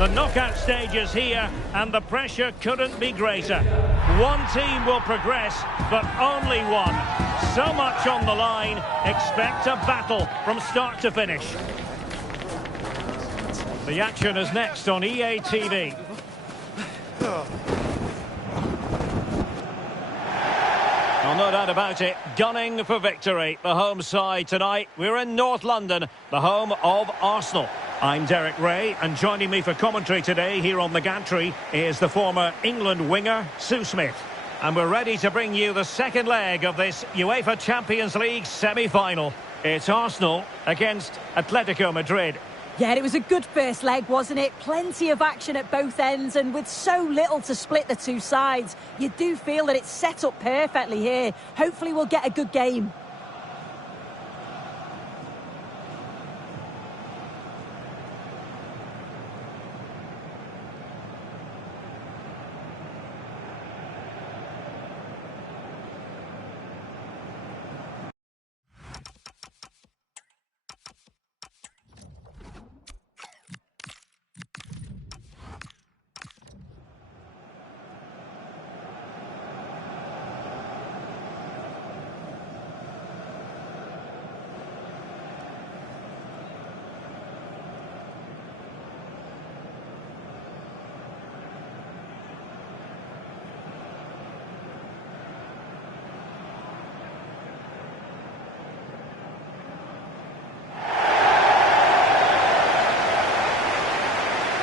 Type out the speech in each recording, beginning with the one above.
The knockout stage is here, and the pressure couldn't be greater. One team will progress, but only one. So much on the line. Expect a battle from start to finish. The action is next on EA TV. Well, no doubt about it, gunning for victory. The home side tonight. We're in North London, the home of Arsenal. I'm Derek Ray, and joining me for commentary today here on the gantry is the former England winger, Sue Smith. And we're ready to bring you the second leg of this UEFA Champions League semi-final. It's Arsenal against Atletico Madrid. Yeah, it was a good first leg, wasn't it? Plenty of action at both ends, and with so little to split the two sides, you do feel that it's set up perfectly here. Hopefully we'll get a good game.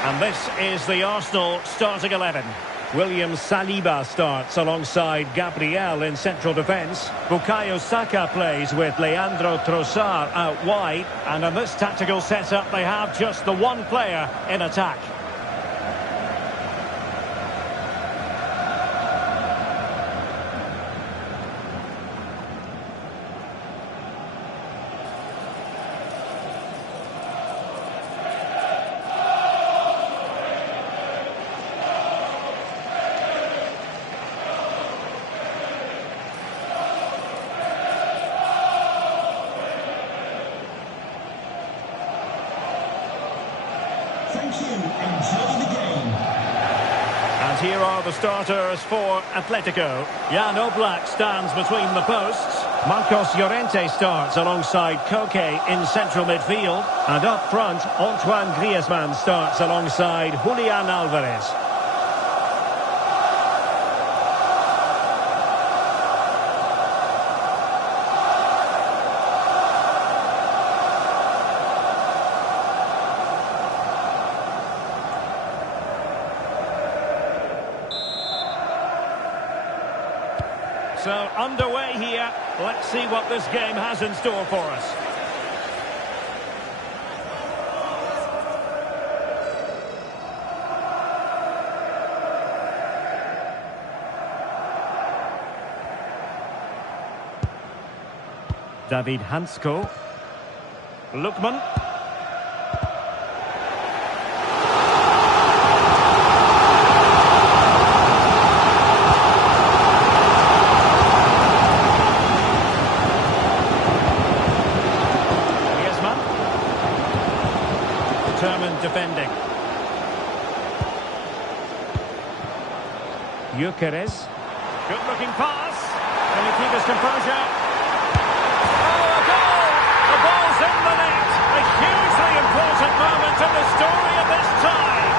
And this is the Arsenal starting 11. William Saliba starts alongside Gabriel in central defence. Bukayo Saka plays with Leandro Trossard out wide. And in this tactical setup, they have just the one player in attack. Thank you. Enjoy the game. And here are the starters for Atletico. Jan Oblak stands between the posts. Marcos Llorente starts alongside Koke in central midfield. And up front, Antoine Griezmann starts alongside Julian Alvarez. So, underway here. Let's see what this game has in store for us. David Hansko. Lookman. Determined defending. Gyökeres. Good looking pass. Can he keep his composure? Oh, a goal! The ball's in the net. A hugely important moment in the story of this tie.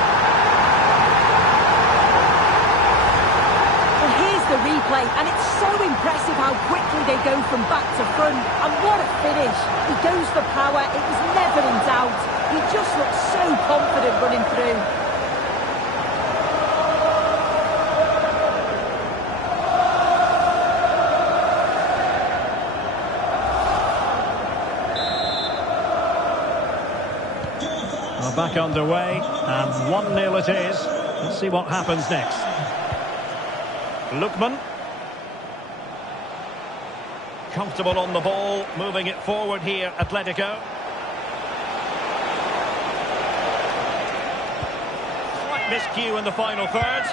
Well, here's the replay, and it's so impressive how quickly they go from back to front. And what a finish. He goes for power. It was never in doubt. He just looks so confident running through. Well, back underway, and 1-0 it is. Let's see what happens next. Lookman. Comfortable on the ball, moving it forward here, Atletico. Miscue in the final third.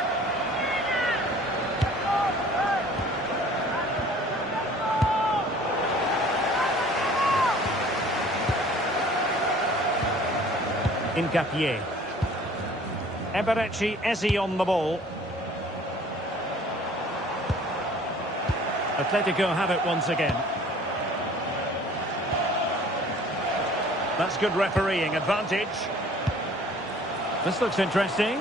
Incapié. Eberechi Eze on the ball. Atletico have it once again. That's good refereeing advantage. This looks interesting.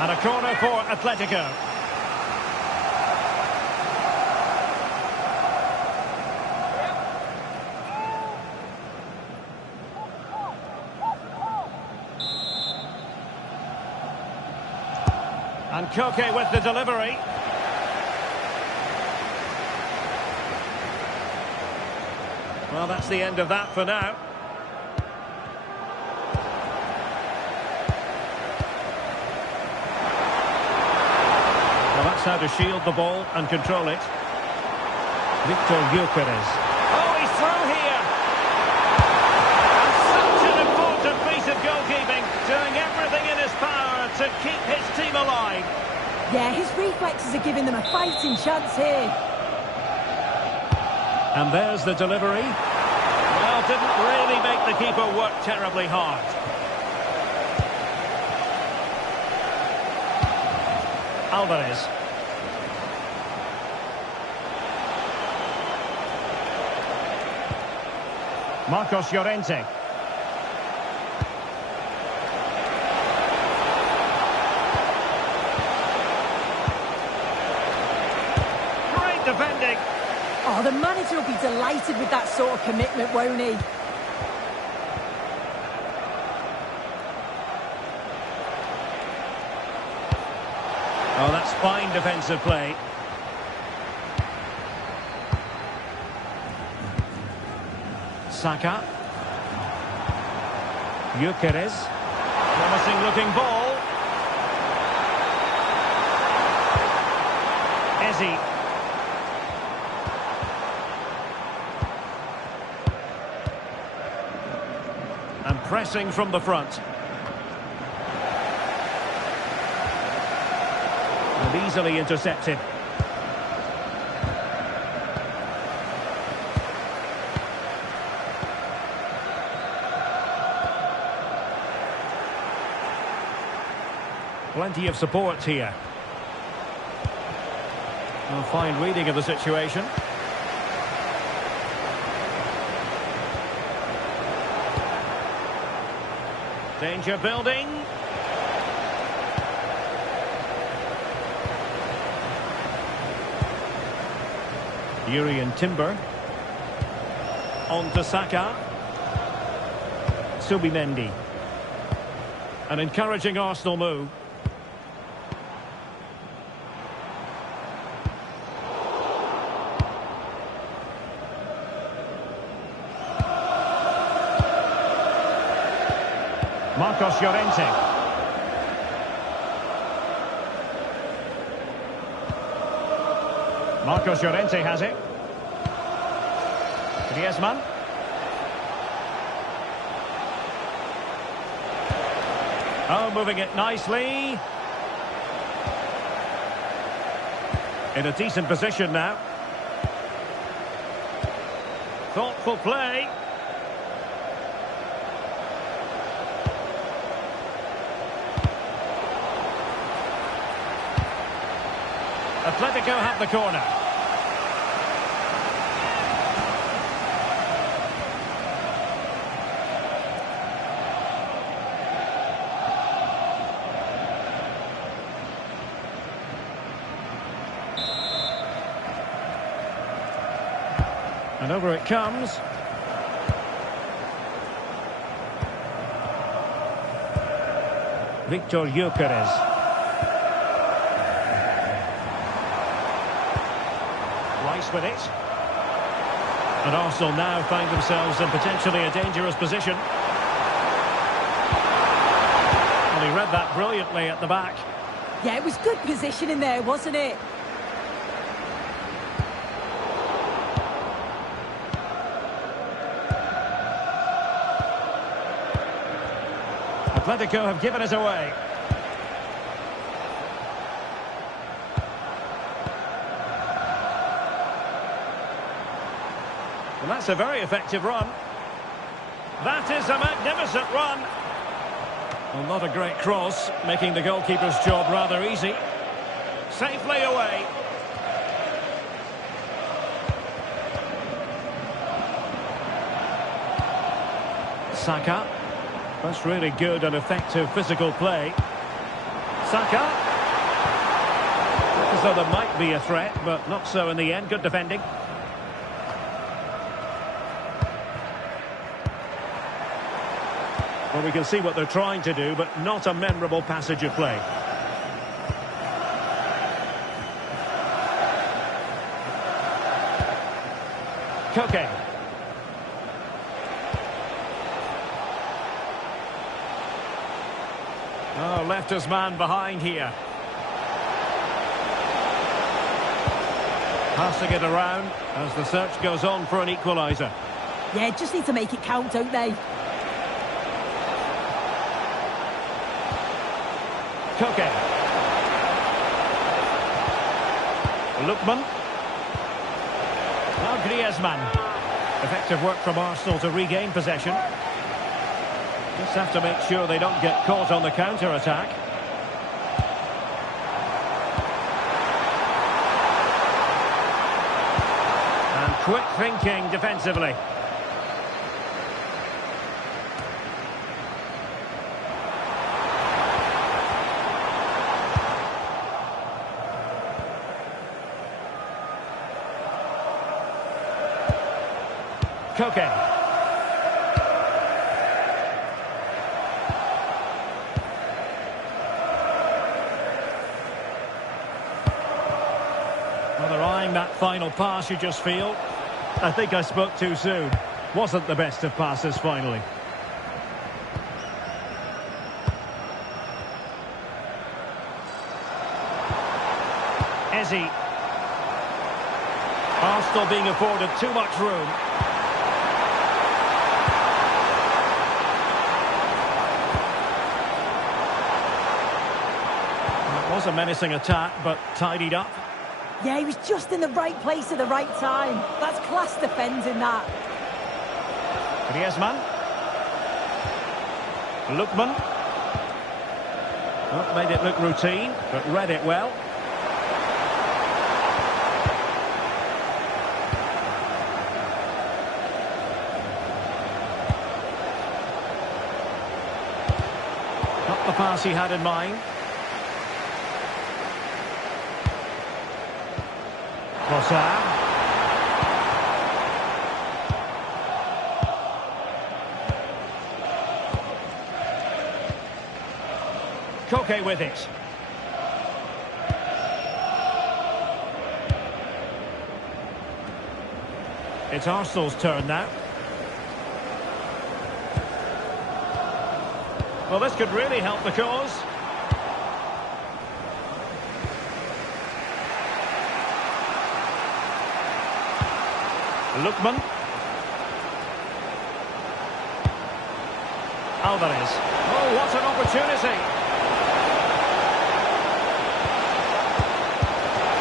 And a corner for Atletico. And Koke with the delivery. Well, that's the end of that for now. Well, that's how to shield the ball and control it. Victor Gyökeres. Oh, he's through here! And such an important piece of goalkeeping, doing everything in his power to keep his team alive. Yeah, his reflexes are giving them a fighting chance here. And there's the delivery. Well, didn't really make the keeper work terribly hard. Alvarez. Marcos Llorente. Great defending. Oh, the manager will be delighted with that sort of commitment, won't he? Oh, that's fine defensive play. Saka. Gyökeres. Promising looking ball. Eze. And pressing from the front. And easily intercepted. Plenty of support here. A fine reading of the situation. Danger building. Urian Timber. On to Saka. Subimendi. An encouraging Arsenal move. Marcos Llorente. Marcos Llorente has it. Griezmann. Oh, moving it nicely. In a decent position now. Thoughtful play. Atletico have the corner. And over it comes. Victor Gyökeres. With it. And Arsenal now find themselves in potentially a dangerous position. Well, he read that brilliantly at the back. Yeah, it was good positioning there, wasn't it? Atletico have given us away. Well, that's a very effective run. That is a magnificent run. Well, not a great cross, making the goalkeeper's job rather easy. Safely away. Saka. That's really good and effective physical play. Saka. As though there might be a threat, but not so in the end. Good defending. Well, we can see what they're trying to do, but not a memorable passage of play. Koke. Oh, left his man behind here. Passing it around as the search goes on for an equaliser. Yeah, just need to make it count, don't they? Koke. Lookman. Now Griezmann. Effective work from Arsenal to regain possession. Just have to make sure they don't get caught on the counter-attack. And quick thinking defensively. Koke. Well, they're eyeing that final pass, you just feel. I think I spoke too soon. Wasn't the best of passes finally. Eze. Arsenal being afforded too much room. It was a menacing attack, but tidied up. Yeah, he was just in the right place at the right time. That's class defending, that. Griezmann. Lookman. Well, made it look routine, but read it well. Not the pass he had in mind. Trossard. Koke with it. It's Arsenal's turn now. Well, this could really help the cause. Lookman. Alvarez. Oh, what an opportunity.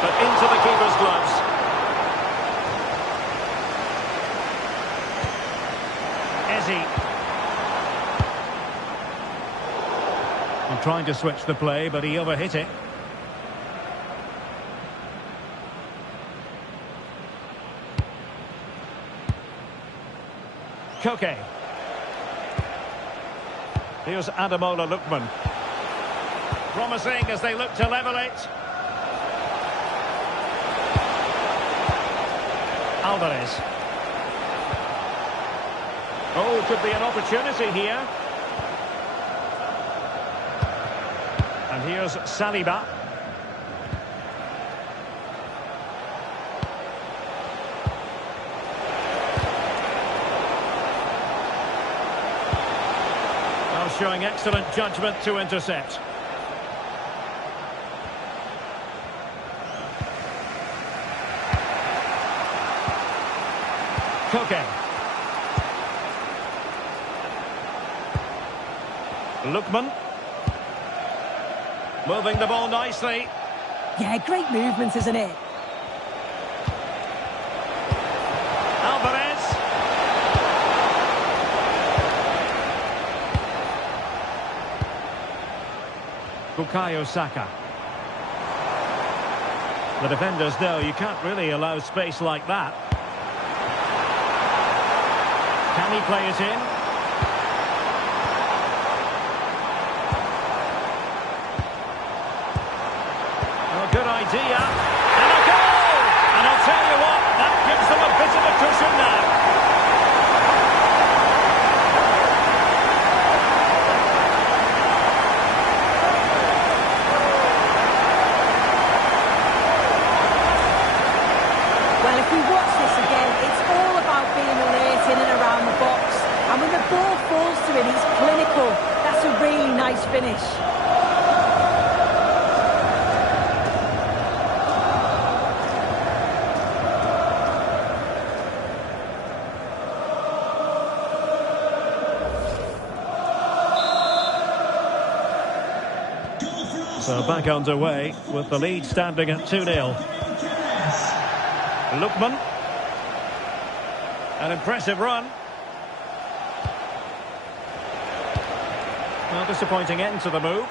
But into the keeper's gloves. Eze. I'm trying to switch the play, but he overhit it. Koke. Here's Ademola Lookman. Promising as they look to level it. Alvarez. Oh, could be an opportunity here. And here's Saliba. Showing excellent judgment to intercept. Koke. Lookman. Moving the ball nicely. Yeah, great movement, isn't it? Alvarez. Bukayo Saka. The defenders know you can't really allow space like that. Can he play it in? Oh, good idea. And a goal! And I'll tell you what, that gives them a bit of a cushion now. Well, if we watch this again, it's all about being alert in and around the box. And when the ball falls to him, he's clinical. That's a really nice finish. So back underway with the lead standing at 2-0. Lookman. An impressive run. Well, disappointing end to the move.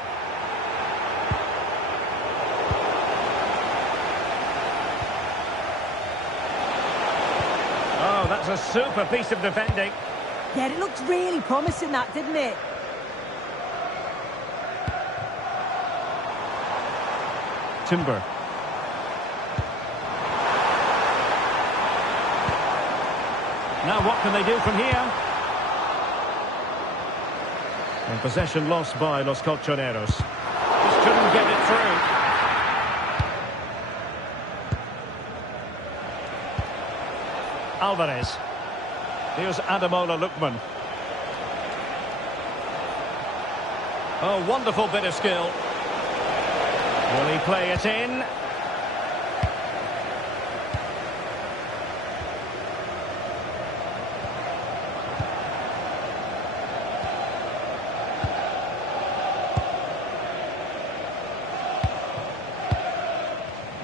Oh, that's a super piece of defending. Yeah, it looked really promising, that, didn't it? Timber. Now what can they do from here? And possession lost by Los Colchoneros. Just couldn't get it through. Alvarez. Here's Ademola Lookman. Oh, wonderful bit of skill. Will he play it in?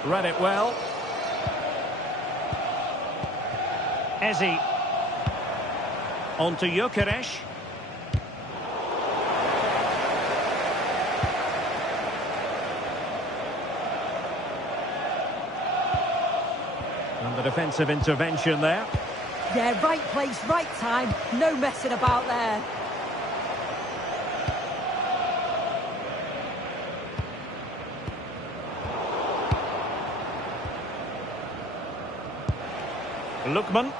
Read it well. Ezi. On to Gyökeres. And the defensive intervention there. Yeah, right place, right time. No messing about there. Lookman.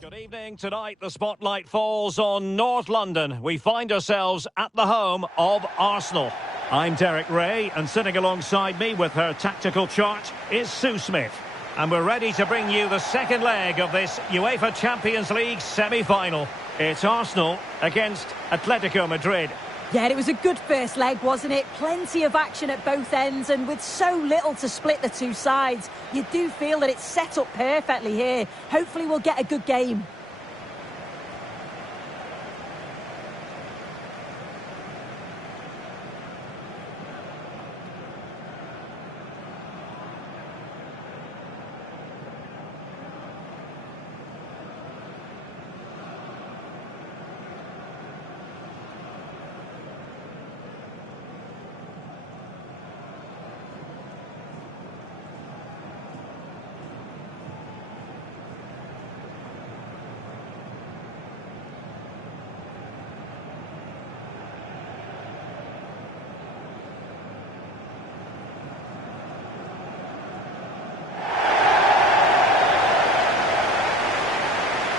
Good evening. Tonight the spotlight falls on North London. We find ourselves at the home of Arsenal. I'm Derek Ray, and sitting alongside me with her tactical chart is Sue Smith. And we're ready to bring you the second leg of this UEFA Champions League semi-final. It's Arsenal against Atletico Madrid. Yeah, it was a good first leg, wasn't it? Plenty of action at both ends, and with so little to split the two sides, you do feel that it's set up perfectly here. Hopefully we'll get a good game.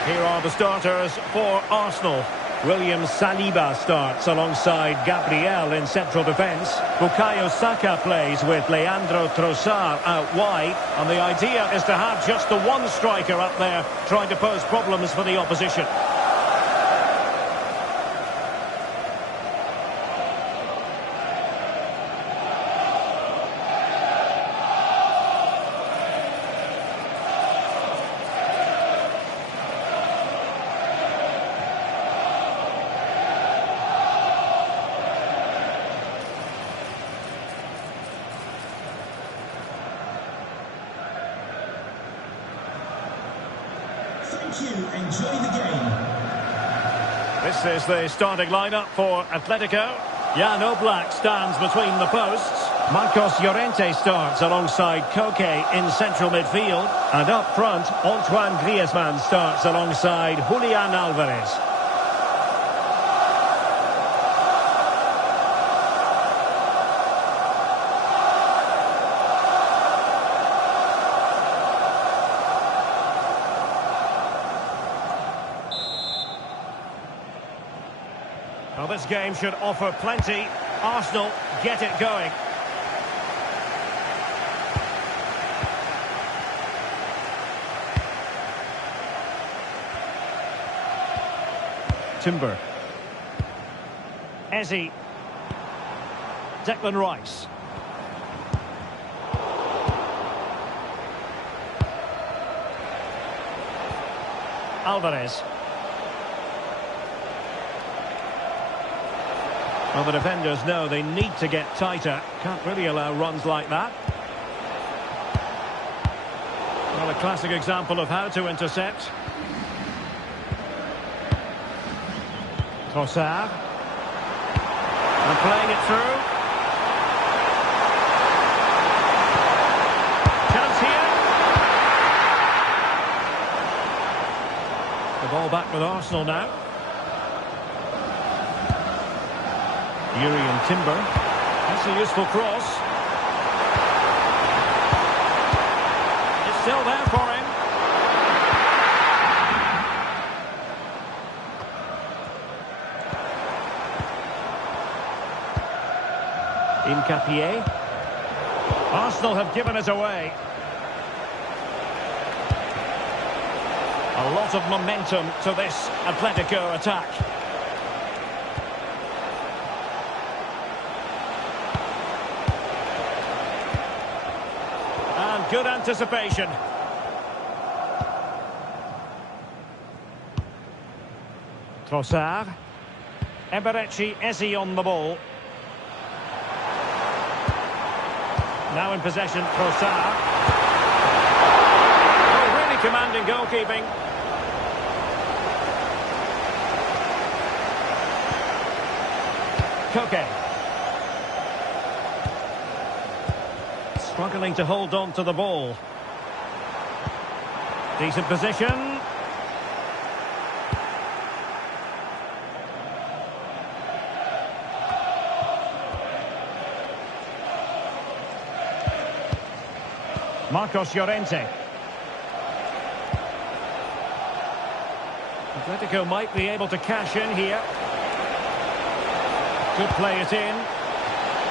Here are the starters for Arsenal. William Saliba starts alongside Gabriel in central defence. Bukayo Saka plays with Leandro Trossard out wide. And the idea is to have just the one striker up there trying to pose problems for the opposition. Thank you. Enjoy the game. This is the starting lineup for Atletico. Jan Oblak stands between the posts. Marcos Llorente starts alongside Koke in central midfield. And up front, Antoine Griezmann starts alongside Julian Alvarez. Well, this game should offer plenty. Arsenal get it going. Timber. Eze. Declan Rice. Alvarez. Well, the defenders know they need to get tighter. Can't really allow runs like that. Well, a classic example of how to intercept. Trossard. And playing it through. Chance here. The ball back with Arsenal now. Yuri and Timber. That's a useful cross. It's still there for him. Incapié. Arsenal have given it away. A lot of momentum to this Atletico attack. And good anticipation. Trossard. Eberechi Eze on the ball. Now in possession, Trossard. Oh, really commanding goalkeeping. Koke. Struggling to hold on to the ball. Decent position. Marcos Llorente. Atletico might be able to cash in here. Could play it in.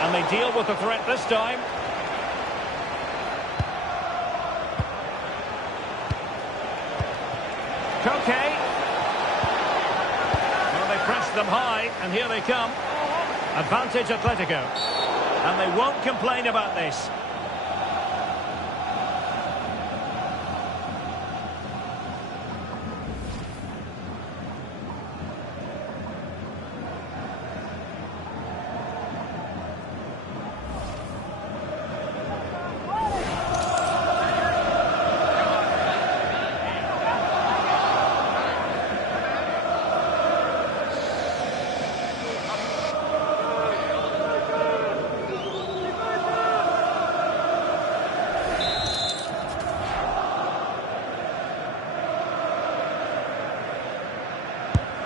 And they deal with the threat this time. Koke. Well, they pressed them high, and here they come. Advantage Atletico. And they won't complain about this.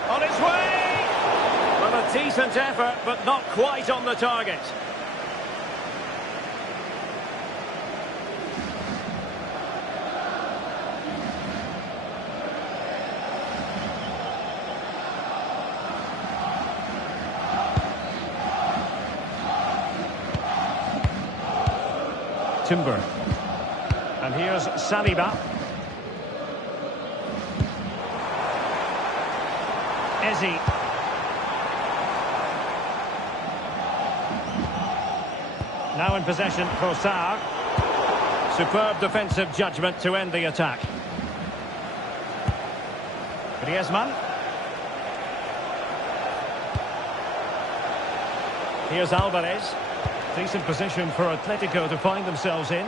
On its way! Well, a decent effort, but not quite on the target. Timber. And here's Saliba. Eze. Now in possession, Trossard. Superb defensive judgment to end the attack. Griezmann. Here's Alvarez. Decent position for Atletico to find themselves in.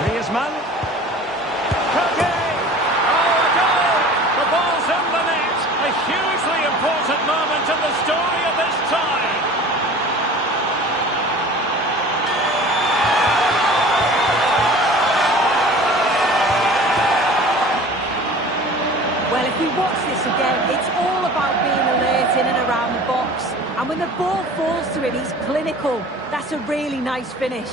Griezmann. Koke! Oh, a goal! The ball's in the net. A hugely important moment in the story of this tie. Well, if we watch this again, it's all about being alert in and around the box. And when the ball falls to him, he's clinical. That's a really nice finish.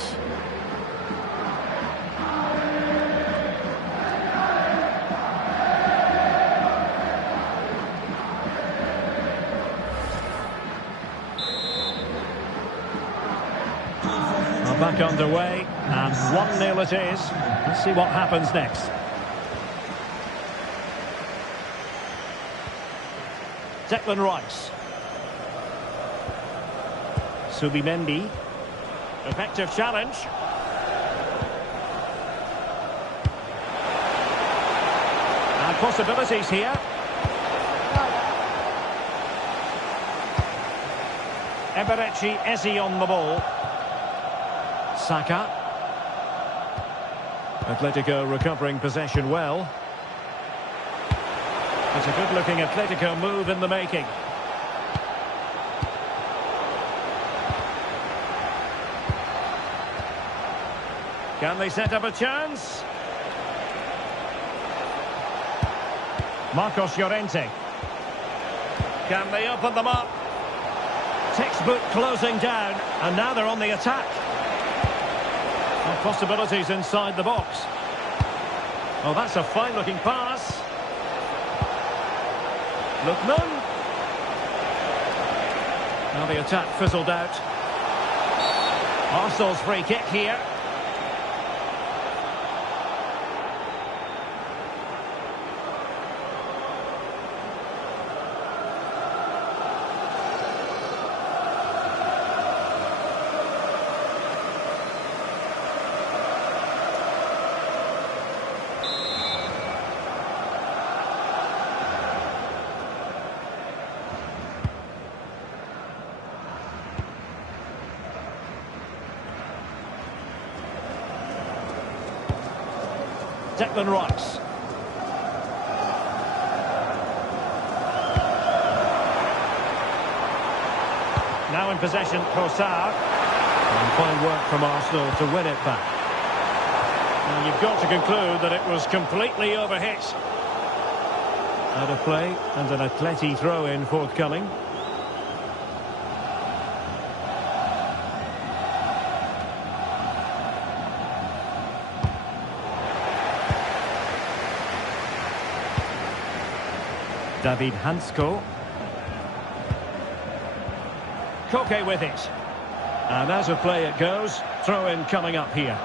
Well, back underway, and 1-0 it is. Let's see what happens next. Declan Rice. Subimendi. Effective challenge. And possibilities here. Eberechi Eze on the ball. Saka. Atletico recovering possession well. It's a good-looking Atletico move in the making. Can they set up a chance? Marcos Llorente. Can they open them up? Textbook closing down, and now they're on the attack. Well, possibilities inside the box. Oh, that's a fine-looking pass. Lookman. Now the attack fizzled out. Arsenal's free kick here. Declan Rice. Now in possession, Trossard. And fine work from Arsenal to win it back. Now you've got to conclude that it was completely overhit. Out of play and an Atleti throw-in forthcoming. David Hansko. Koke with it. And as a play it goes, throw-in coming up here.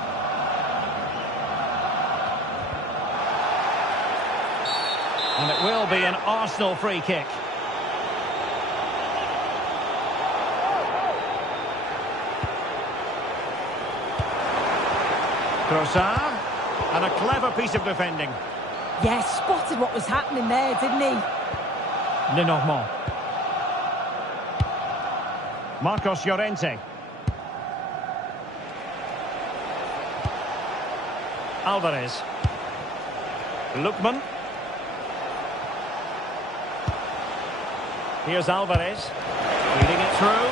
And it will be an Arsenal free kick. Trossard. And a clever piece of defending. Yes, spotted what was happening there, didn't he? Lenormand. Marcos Llorente. Alvarez. Lookman. Here's Alvarez. Leading it through.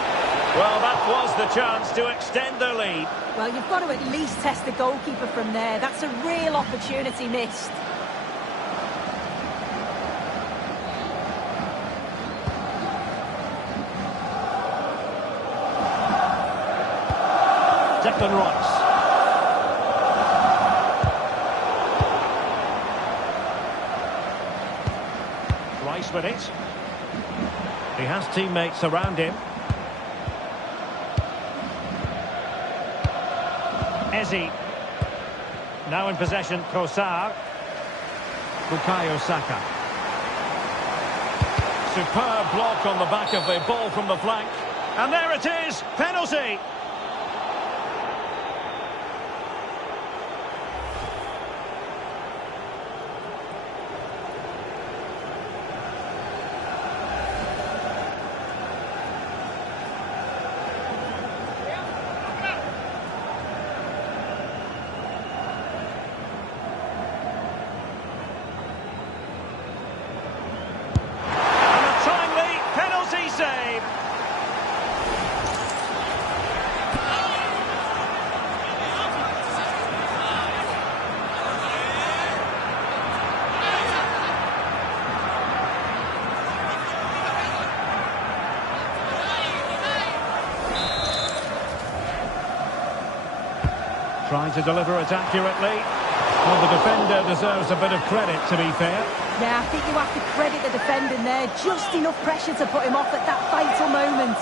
Well, that was the chance to extend their lead. Well, you've got to at least test the goalkeeper from there. That's a real opportunity missed. Declan Rice. Rice with it. He has teammates around him. Eze. Now in possession, Trossard. Bukayo Saka. Superb block on the back of the ball from the flank. And there it is, penalty. Trying to deliver it accurately. Well, the defender deserves a bit of credit, to be fair. Yeah, I think you have to credit the defender there. Just enough pressure to put him off at that vital moment.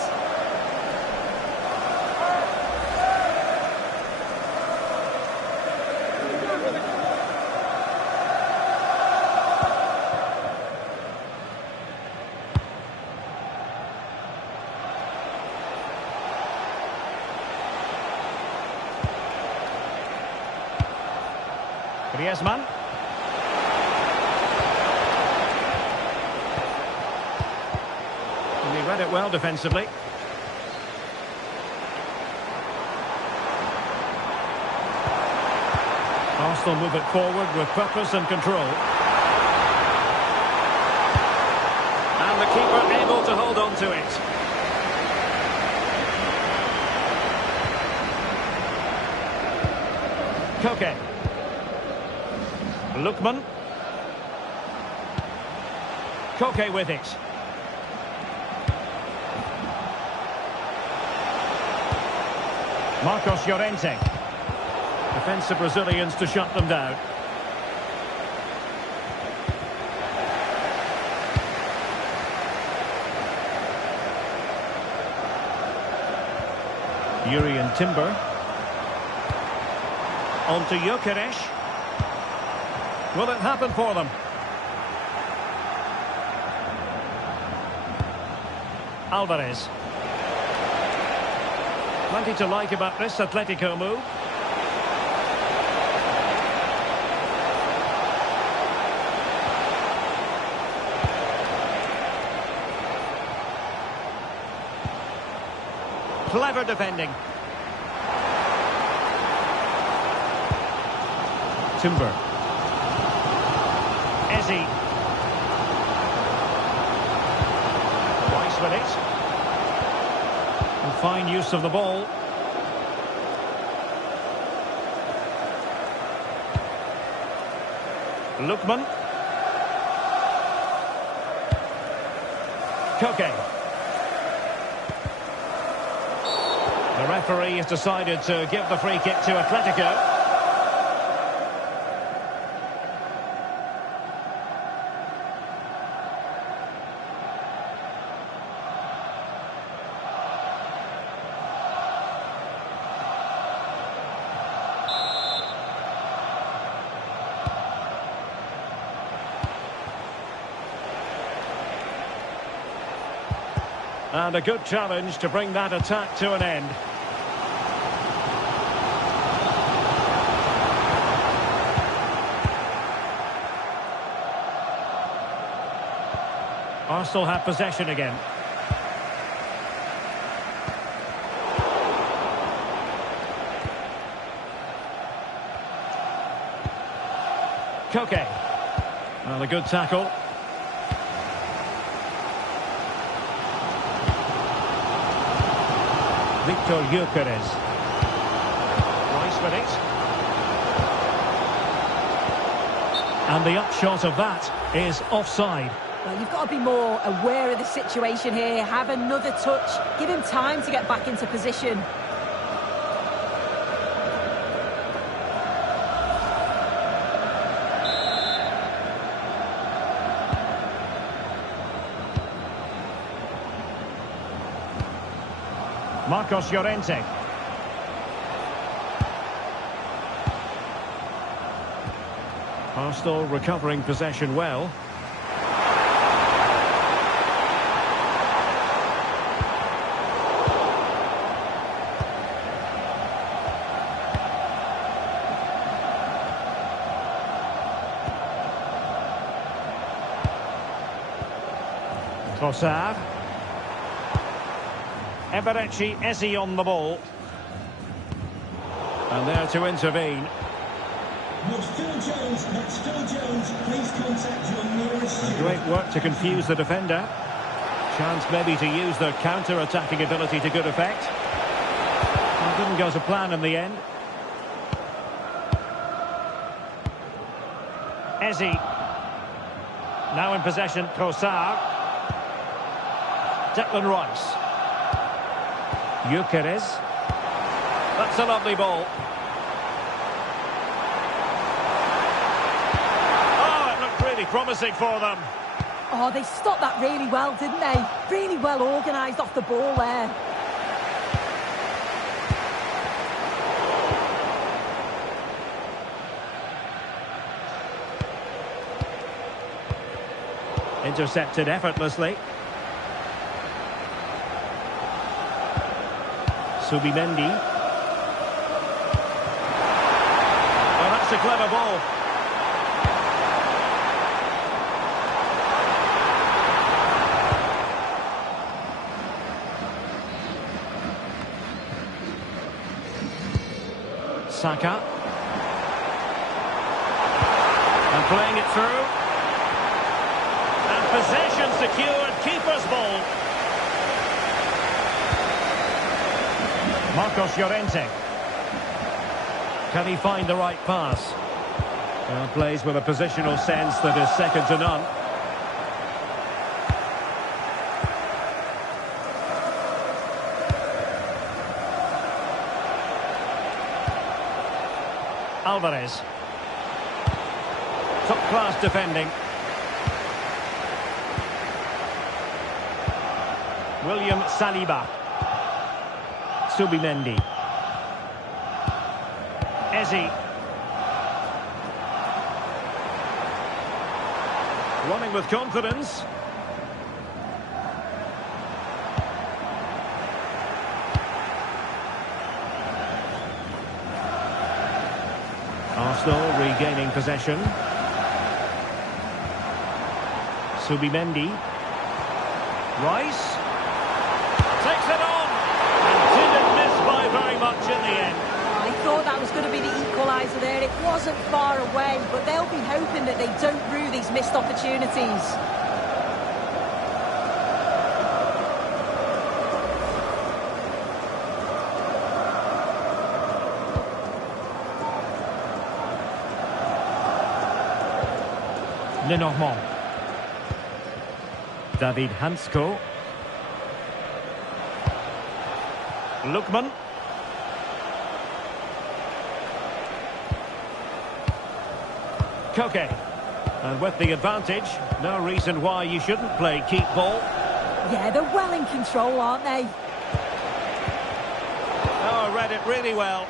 Griezmann. And he read it well defensively. Arsenal move it forward with purpose and control. And the keeper able to hold on to it. Koke. Lookman. Koke with it. Marcos Llorente. Defensive Brazilians to shut them down. Yuri and Timber. On to Gyökeres. Will it happen for them? Alvarez. Plenty to like about this Atletico move. Clever defending. Timber. Ezzy. Rice with it. And fine use of the ball. Lookman. Koke. The referee has decided to give the free kick to Atletico. And a good challenge to bring that attack to an end. Arsenal have possession again. Koke. Well, a good tackle. Victor Gyökeres. Rice with it. And the upshot of that is offside. Well, you've got to be more aware of the situation here. Have another touch. Give him time to get back into position. Marcos Llorente. Arsenal recovering possession well. Trossard. Eberechi Ezzy on the ball. And there to intervene. You're Phil Jones, that's Phil Jones. Please contact your nearest... Great work to confuse the defender. Chance maybe to use their counter-attacking ability to good effect. Well, didn't go to plan in the end. Ezzy. Now in possession, Trossard. Declan Rice. Gyökeres. That's a lovely ball. promising for them. Oh, they stopped that really well, didn't they? Really well organised off the ball there. Intercepted effortlessly. Subimendi. Oh, that's a clever ball. Saka. And playing it through. And possession secured, keeper's ball. Marcos Llorente. Can he find the right pass? Well, plays with a positional sense that is second to none. Alvarez. Top-class defending. William Saliba. Subimendi. Eze. Running with confidence. Arsenal regaining possession. Subimendi. Rice. Takes it on. And didn't miss by very much in the end. I thought that was going to be the equaliser there. It wasn't far away, but they'll be hoping that they don't rue these missed opportunities. Lenormand. David Hansko. Lookman. Koke. And with the advantage, no reason why you shouldn't play keep ball. Yeah, they're well in control, aren't they? Oh, read it really well.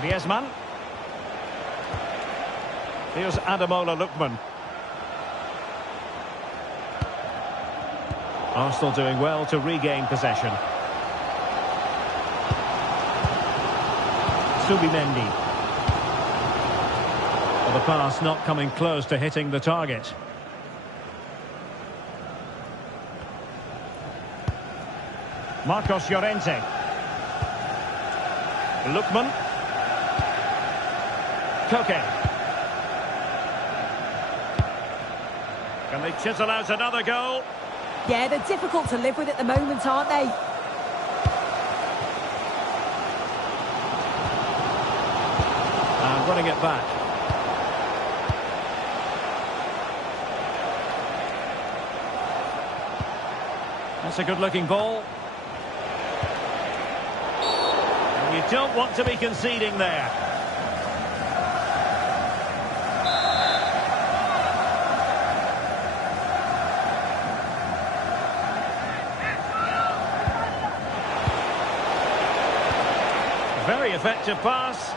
Griezmann. Here's Ademola Lookman. Arsenal doing well to regain possession. Subimendi. Well, the pass not coming close to hitting the target. Marcos Llorente. Lookman. Koke. Can they chisel out another goal? Yeah, they're difficult to live with at the moment, aren't they? And running it back. That's a good-looking ball. And you don't want to be conceding there. Very effective pass.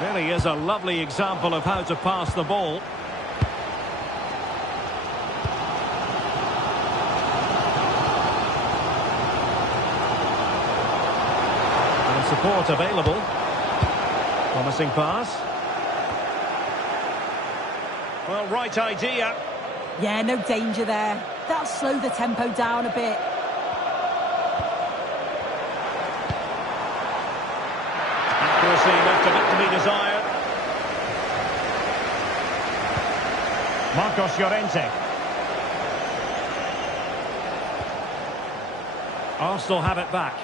Really is a lovely example of how to pass the ball. And support available. Promising pass. Well, right idea. Yeah, no danger there. That'll slow the tempo down a bit. Accuracy left a bit to be desired. Marcos Llorente. Arsenal have it back.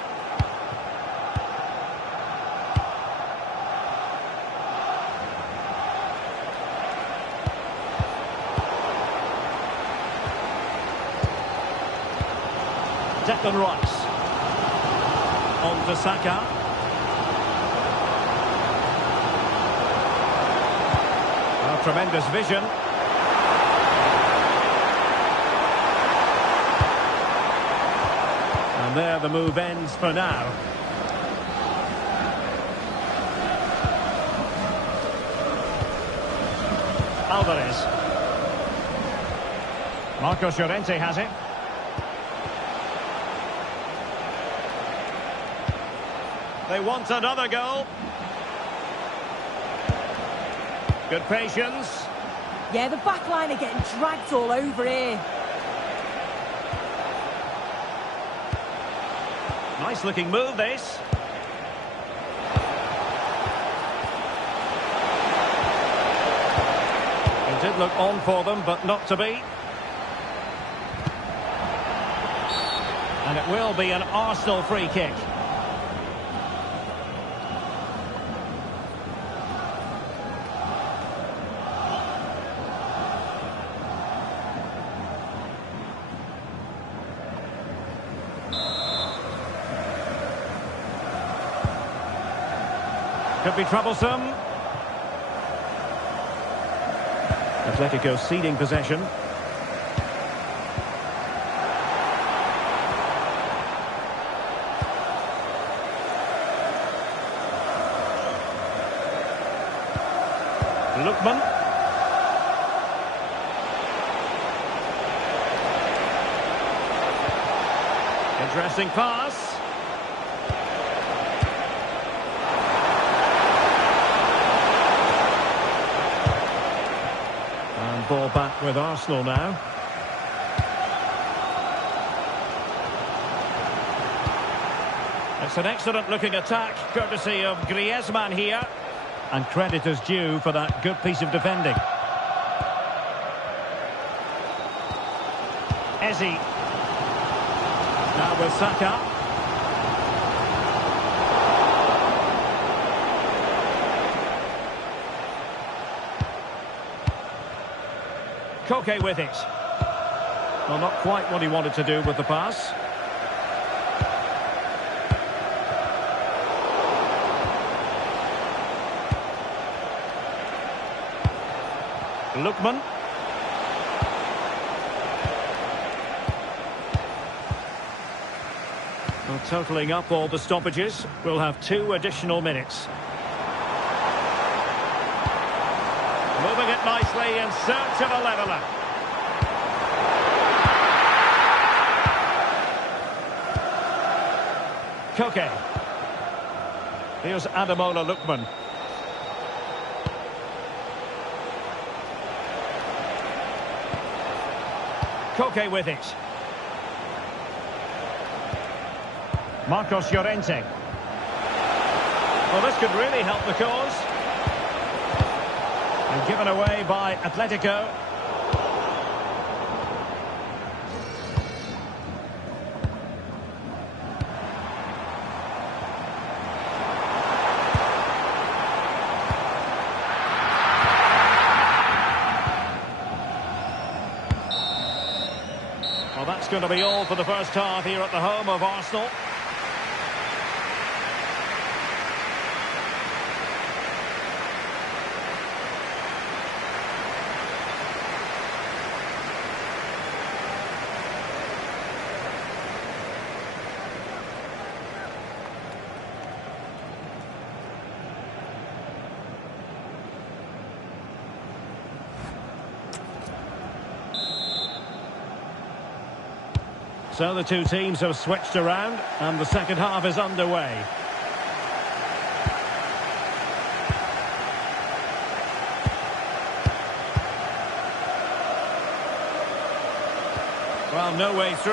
Declan Rice. On to Saka. Well, tremendous vision. And there the move ends for now. Alvarez. Marcos Llorente has it. They want another goal. Good patience. Yeah, the back line are getting dragged all over here. Nice looking move, this. It did look on for them, but not to be. And it will be an Arsenal free kick. Could be troublesome. Atletico ceding possession. Lookman. Interesting pass. Ball back with Arsenal now. It's an excellent looking attack, courtesy of Griezmann here. And credit is due for that good piece of defending. Eze. Now with Saka. Koke with it. Well, not quite what he wanted to do with the pass. Lookman. Well, totalling up all the stoppages, we'll have 2 additional minutes. Moving it nicely in search of a leveller. Koke. Here's Ademola Lookman. Koke with it. Marcos Llorente. Well, this could really help the cause. And given away by Atletico. Well, that's going to be all for the first half here at the home of Arsenal. So the two teams have switched around and the second half is underway. Well, no way through.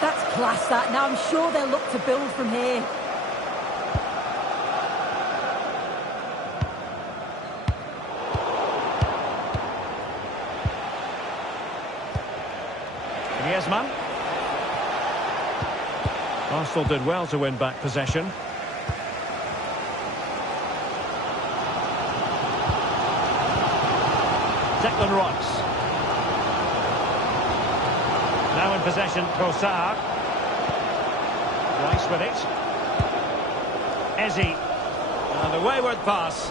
That's class, that. Now I'm sure they'll look to build from here. Griezmann. Arsenal did well to win back possession. Declan Rice. Now in possession, Trossard. Nice with it. Ezzy. And a wayward pass.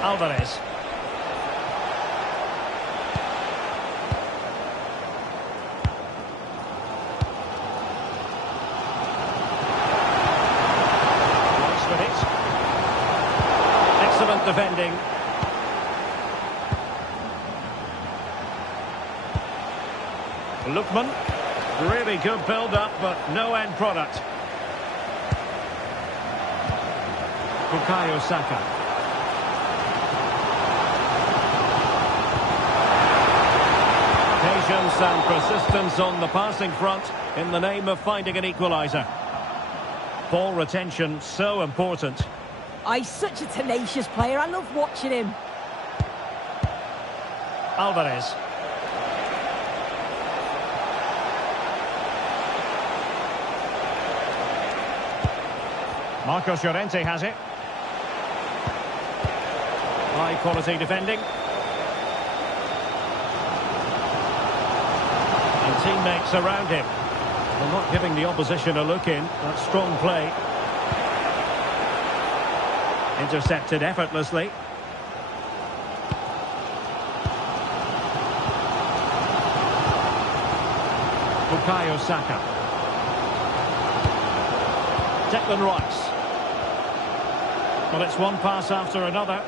Alvarez. Nice with it. Excellent defending. Lookman. Really good build-up, but no end product. Bukayo Saka. Patience and persistence on the passing front in the name of finding an equaliser. Ball retention so important. He's such a tenacious player. I love watching him. Alvarez. Marcos Llorente has it. High quality defending. And teammates around him. Well, not giving the opposition a look in. That's strong play. Intercepted effortlessly. Bukayo Saka. Declan Rice. Well, it's one pass after another.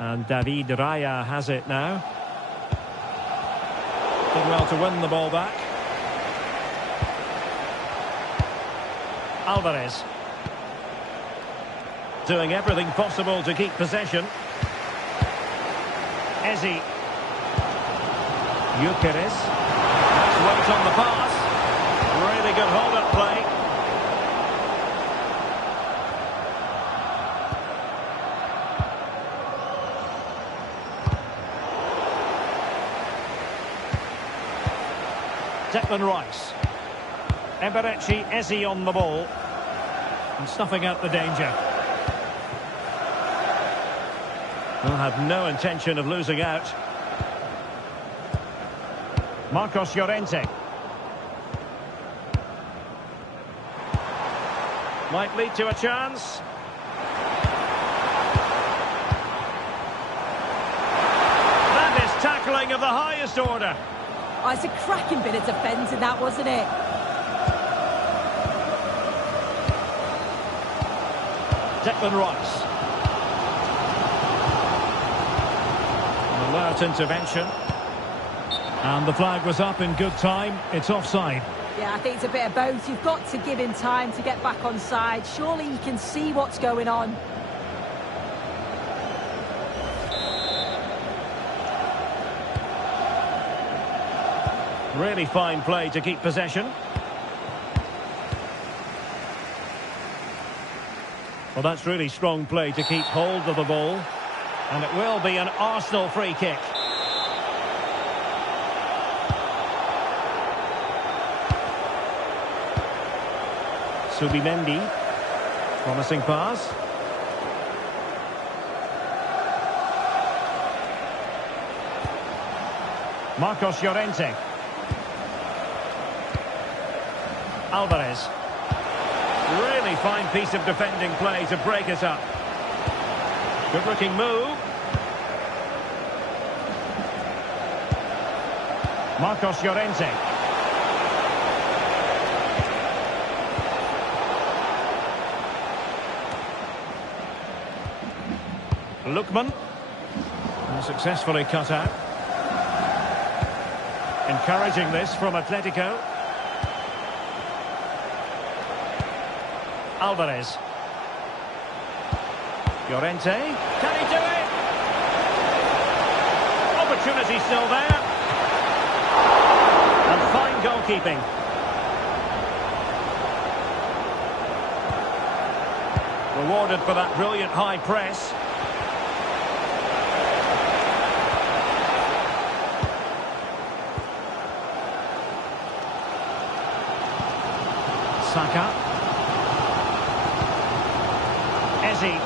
And David Raya has it now. Did well to win the ball back. Alvarez. Doing everything possible to keep possession. Ezzy. Gyökeres. Nice weight on the pass. Really good hold-up play. Declan Rice. Eberechi Ezzy on the ball. And snuffing out the danger. Well, had no intention of losing out. Marcos Llorente. Might lead to a chance. That is tackling of the highest order. Oh, it's a cracking bit of defending, that, wasn't it? Declan Rice. An alert intervention. And the flag was up in good time. It's offside. Yeah, I think it's a bit of both. You've got to give him time to get back on side. Surely he can see what's going on. Really fine play to keep possession. Well, that's really strong play to keep hold of the ball. And it will be an Arsenal free kick. Subimendi. Promising pass. Marcos Llorente. Alvarez. Really fine piece of defending play to break it up. Good looking move. Marcos Llorente. Lookman. And successfully cut out. Encouraging this from Atletico. Alvarez. Llorente. Can he do it? Opportunity still there. And fine goalkeeping. Rewarded for that brilliant high press. Saka. Eze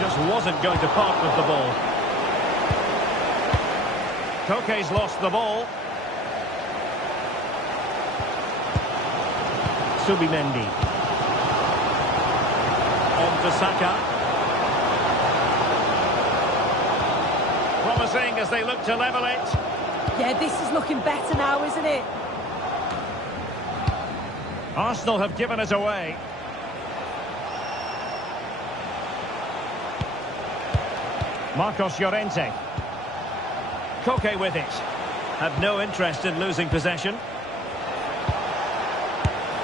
just wasn't going to part with the ball. Koke's lost the ball. Subimendi. On to Saka. Promising as they look to level it. Yeah, this is looking better now, isn't it? Arsenal have given it away. Marcos Llorente. Koke with it. Have no interest in losing possession.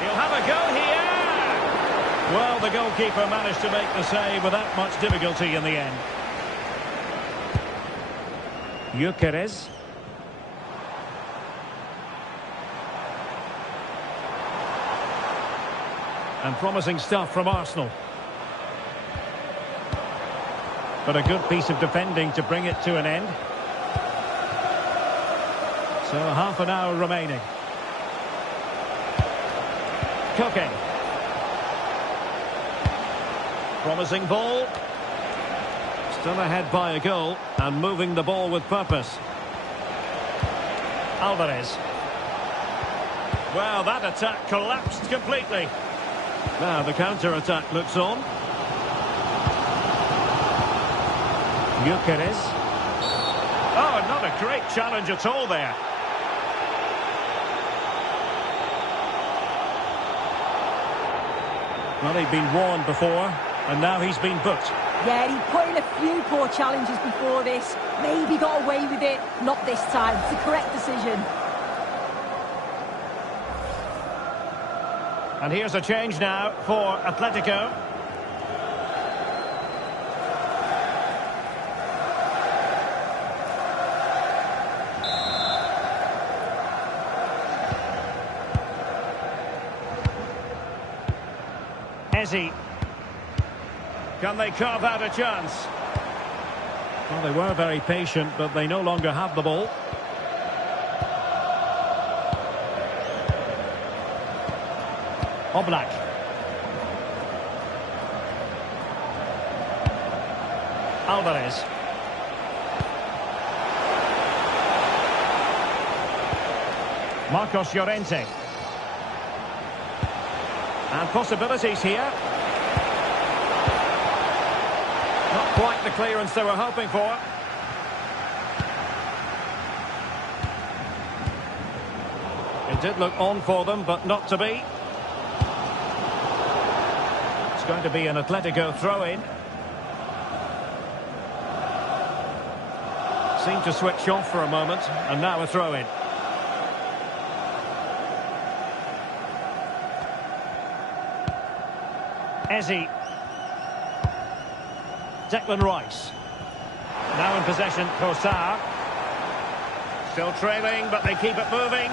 He'll have a go here. Well, the goalkeeper managed to make the save without much difficulty in the end. Gyökeres. And promising stuff from Arsenal. But a good piece of defending to bring it to an end. So half an hour remaining. Koke. Promising ball. Still ahead by a goal and moving the ball with purpose. Alvarez. Well, that attack collapsed completely. Now the counter-attack looks on. Gyökeres. Oh, not a great challenge at all there. Well, he'd been warned before, and now he's been booked. Yeah, he put in a few poor challenges before this. Maybe got away with it. Not this time. It's the correct decision. And here's a change now for Atletico. Eze. Can they carve out a chance? Well, they were very patient, but they no longer have the ball. Oblak. Alvarez. Marcos Llorente. And possibilities here. Not quite the clearance they were hoping for. It did look on for them, but not to be. It's going to be an Atletico throw-in. Seemed to switch off for a moment, and now a throw-in. Eze. Declan Rice. Now in possession, Kossar. Still trailing, but they keep it moving.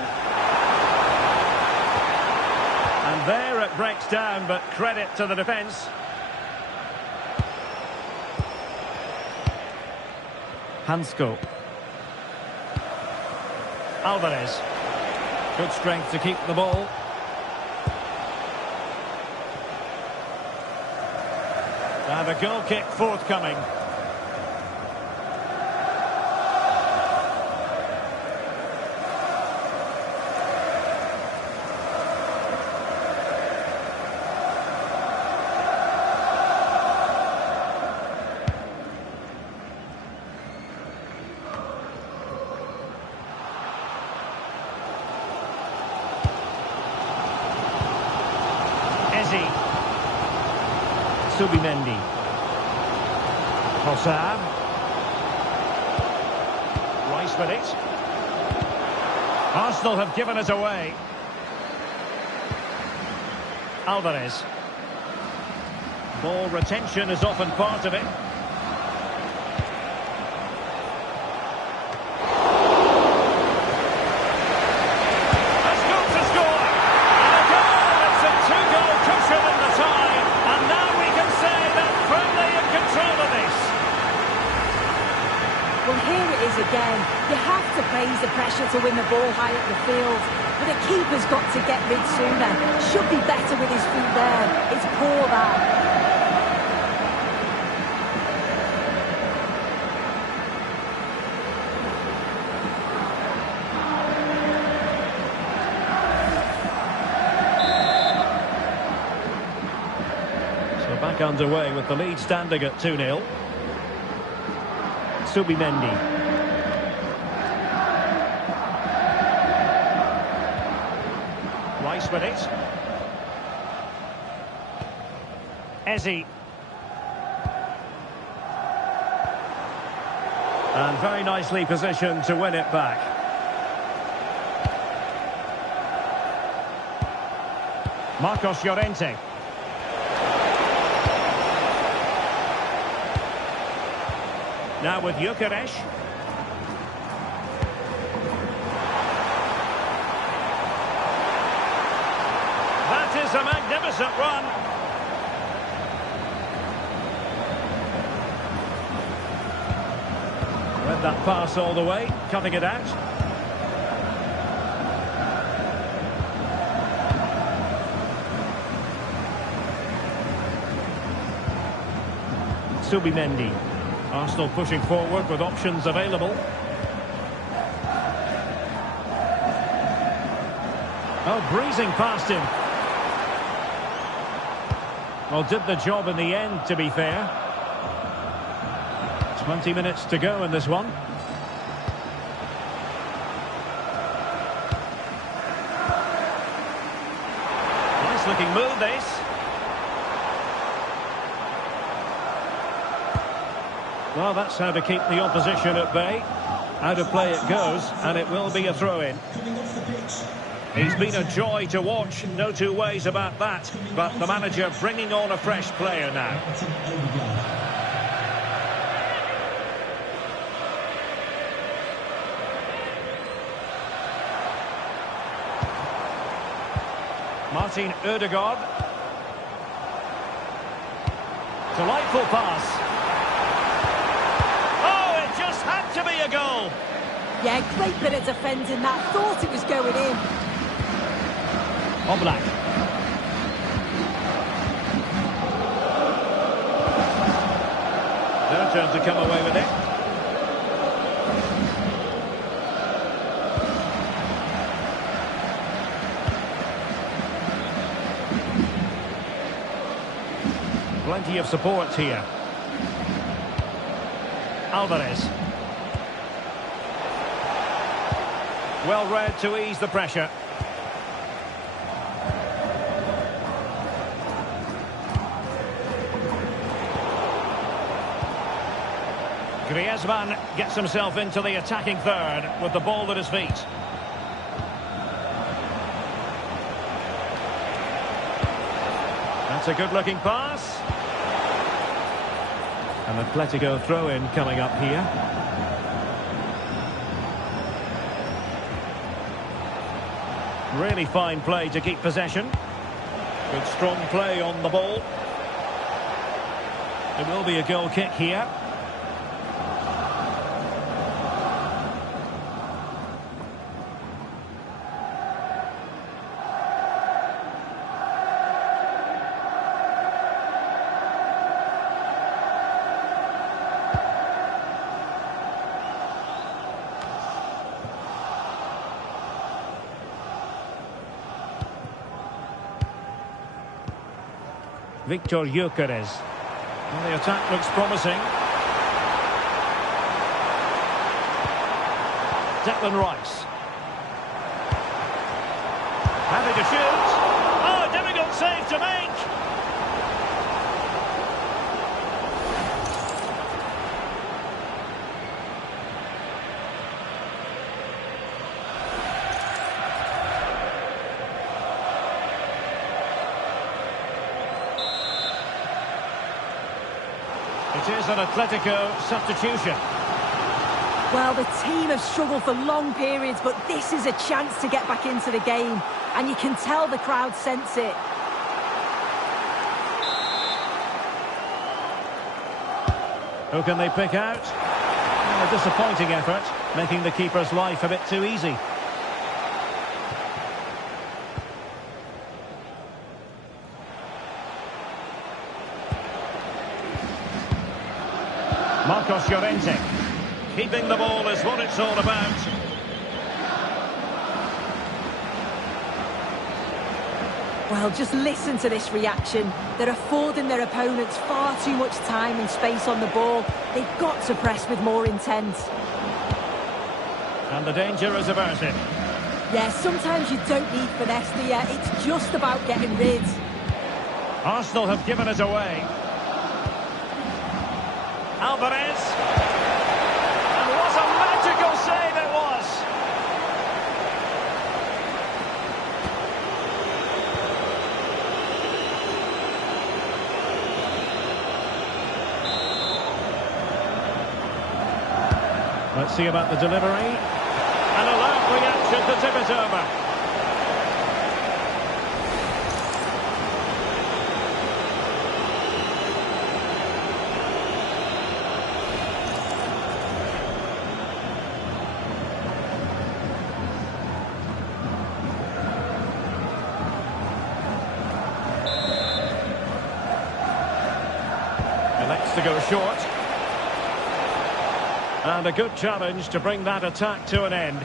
And there it breaks down, but credit to the defence. Hansko. Alvarez. Good strength to keep the ball. And a goal kick forthcoming. Eze. Subimendi. Kossar. Rice with it. Arsenal have given it away. Alvarez. Ball retention is often part of it. Has got to score. And a goal. It's a two-goal cushion in the tie. And now we can say they're firmly in control of this. Well, here it is again. You have to praise the pressure to win win the ball high up the field. But the keeper's got to get rid sooner. Should be better with his feet there. It's poor, that. Back underway with the lead standing at 2-0. Subimendi. Rice with it. Eze. And very nicely positioned to win it back. Marcos Llorente. Now with Gyökeres. That is a magnificent run. Read that pass all the way, cutting it out. Subimendi. Arsenal pushing forward with options available. Oh, breezing past him. Well, did the job in the end, to be fair. 20 minutes to go in this one. Nice looking move, this. Well, that's how to keep the opposition at bay. Out of play it goes, and it will be a throw-in. He's been a joy to watch, no two ways about that. But the manager bringing on a fresh player now. Martin Ødegaard. Delightful pass. Had to be a goal. Yeah, great bit of defending that. Thought it was going in. Oblak. Their turn to come away with it. Plenty of support here. Alvarez. Well read to ease the pressure. Griezmann gets himself into the attacking third with the ball at his feet. That's a good-looking pass. An Atletico throw-in coming up here. Really fine play to keep possession. Good strong play on the ball. It will be a goal kick here. Victor Gyökeres. Well, the attack looks promising. Declan Rice. Happy to shoot. Oh, difficult save to make. It is an Atletico substitution. Well, the team have struggled for long periods, but this is a chance to get back into the game. And you can tell the crowd sense it. Who can they pick out? Well, a disappointing effort, making the keeper's life a bit too easy. Marcos Llorente. Keeping the ball is what it's all about. Well, just listen to this reaction. They're affording their opponents far too much time and space on the ball. They've got to press with more intent. And the danger is averted. Yeah, sometimes you don't need finesse, do you? It's just about getting rid. Arsenal have given it away. Alvarez. And what a magical save it was. Let's see about the delivery. An alert reaction to tip it over. Elects to go short. And a good challenge to bring that attack to an end.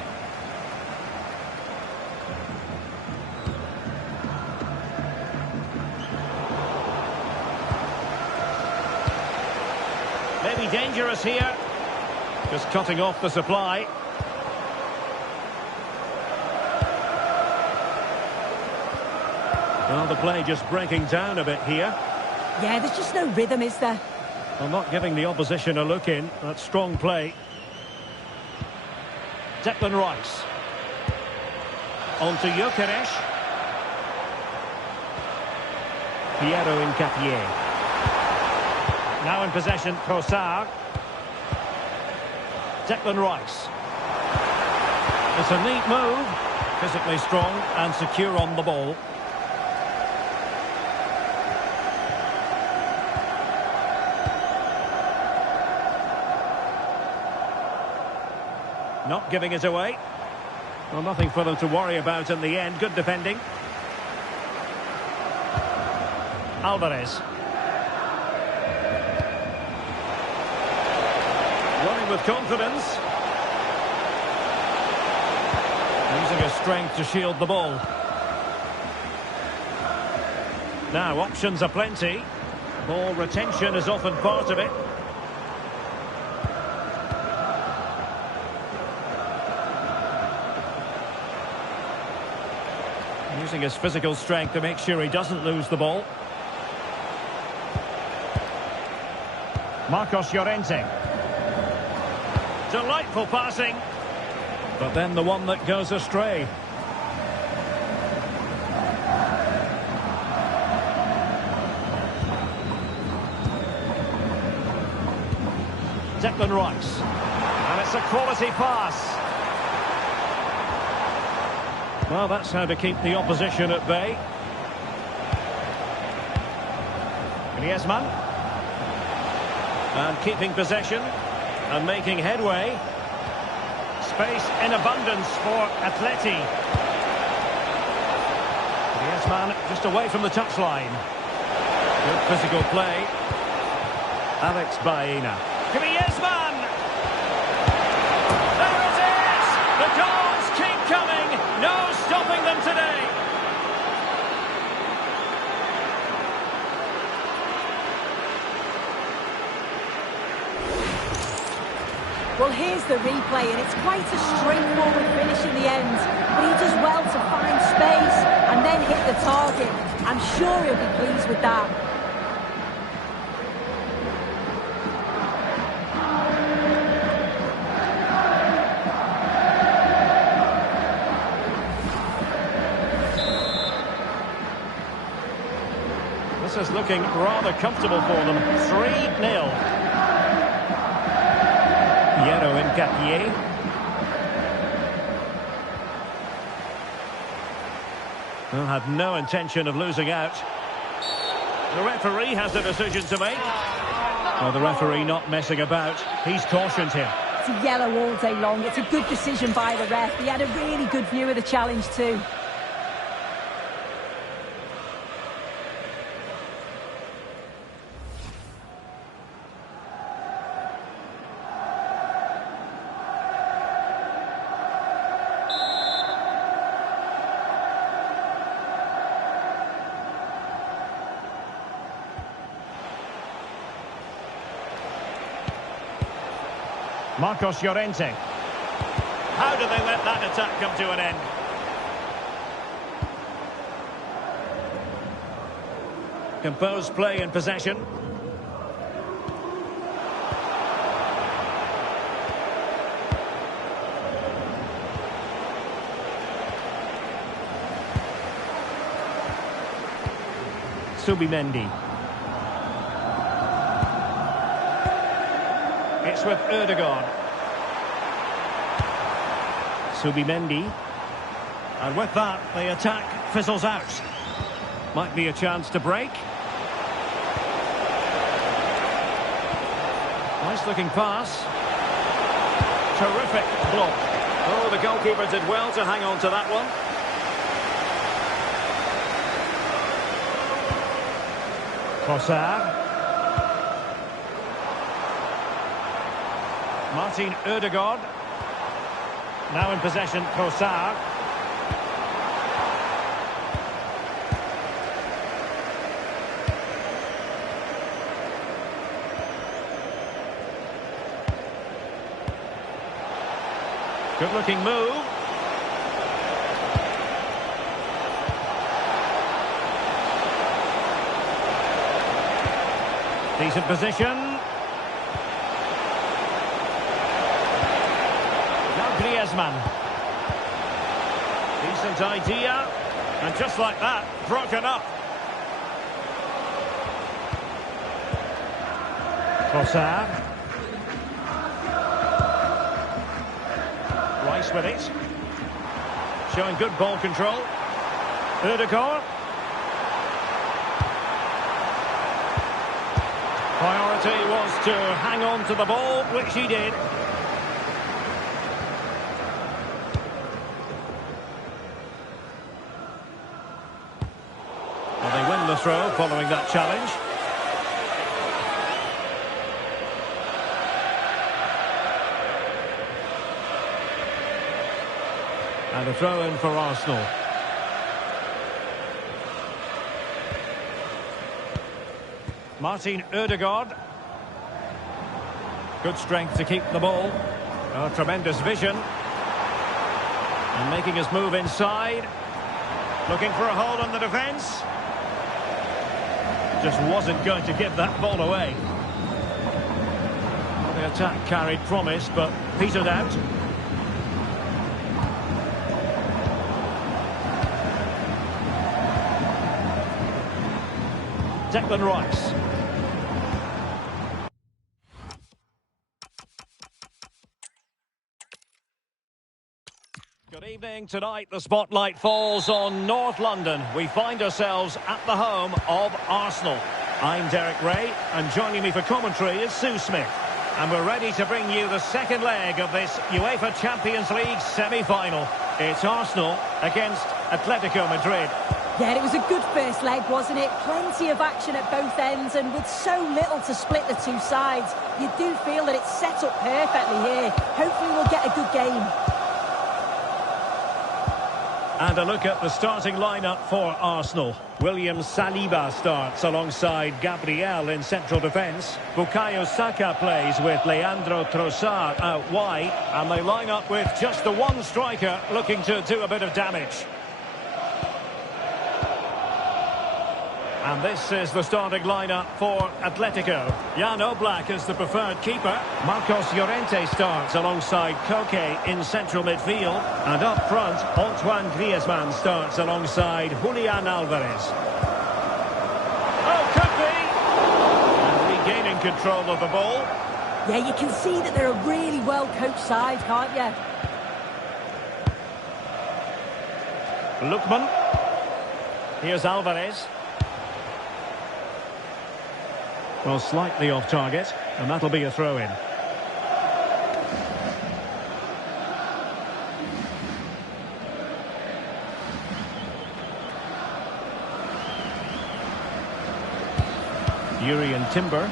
Maybe dangerous here. Just cutting off the supply. Well, the play just breaking down a bit here. Yeah, there's just no rhythm, is there? Well, not giving the opposition a look in. That's strong play. Declan Rice. On to Gyökeres. Piero Incapié. Now in possession, Trossard. Declan Rice. It's a neat move. Physically strong and secure on the ball. Not giving it away. Well, nothing for them to worry about in the end. Good defending. Alvarez. Running with confidence. Using his strength to shield the ball. Now, options are plenty. Ball retention is often part of it. Using his physical strength to make sure he doesn't lose the ball. Marcos Llorente. Delightful passing. But then the one that goes astray. Declan Rice. And it's a quality pass. Well, that's how to keep the opposition at bay. Griezmann. And keeping possession and making headway. Space in abundance for Atleti. Griezmann just away from the touchline. Good physical play. Alex Baena. Griezmann! There it is! The goals keep coming! No stopping them today! Well, here's the replay, and it's quite a straightforward finish in the end. But he does well to find space and then hit the target. I'm sure he'll be pleased with that. This is looking rather comfortable for them. 3-0. Piero Incapié. Well, had no intention of losing out. The referee has a decision to make. Well, the referee not messing about. He's cautioned him. It's a yellow all day long. It's a good decision by the ref. He had a really good view of the challenge too. Marcos Llorente. How do they let that attack come to an end? Composed play in possession. Subimendi. It's with Ødegaard. Subimendi. And with that, the attack fizzles out. Might be a chance to break. Nice looking pass. Terrific block. Oh, the goalkeeper did well to hang on to that one. Trossard. Martin Ødegaard. Now in possession, Trossard. Good looking move. Decent position. Now Griezmann. Decent idea. And just like that, broken up. Trossard. Rice with it. Showing good ball control. Ødegaard. Priority was to hang on to the ball, which he did. Well, they win the throw following that challenge. And a throw-in for Arsenal. Martin Ødegaard. Good strength to keep the ball. Oh, tremendous vision. And making his move inside. Looking for a hold on the defence. Just wasn't going to give that ball away. Well, the attack carried promise, but petered out. Declan Rice. Good evening. Tonight the spotlight falls on North London. We find ourselves at the home of Arsenal. I'm Derek Ray, and joining me for commentary is Sue Smith. And we're ready to bring you the second leg of this UEFA Champions League semi-final. It's Arsenal against Atletico Madrid. Yeah, it was a good first leg, wasn't it? Plenty of action at both ends, and with so little to split the two sides, you do feel that it's set up perfectly here. Hopefully we'll get a good game. And a look at the starting lineup for Arsenal. William Saliba starts alongside Gabriel in central defence. Bukayo Saka plays with Leandro Trossard out wide. And they line up with just the one striker looking to do a bit of damage. And this is the starting lineup for Atletico. Jan Oblak is the preferred keeper. Marcos Llorente starts alongside Koke in central midfield. And up front, Antoine Griezmann starts alongside Julian Alvarez. Oh, could be! And regaining control of the ball. Yeah, you can see that they're a really well-coached side, can't you? Lookman. Here's Alvarez. Well, slightly off target, and that'll be a throw-in. Urian Timber.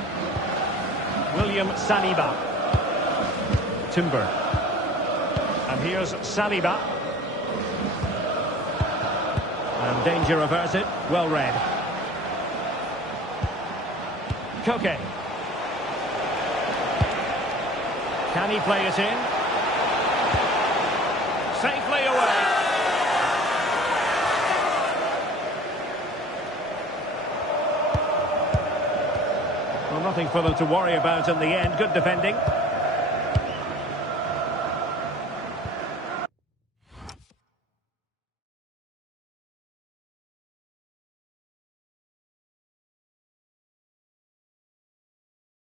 William Saliba. Timber. And here's Saliba. And danger averted. Well read. Koke. Can he play it in? Safely away. Well, nothing for them to worry about in the end. Good defending.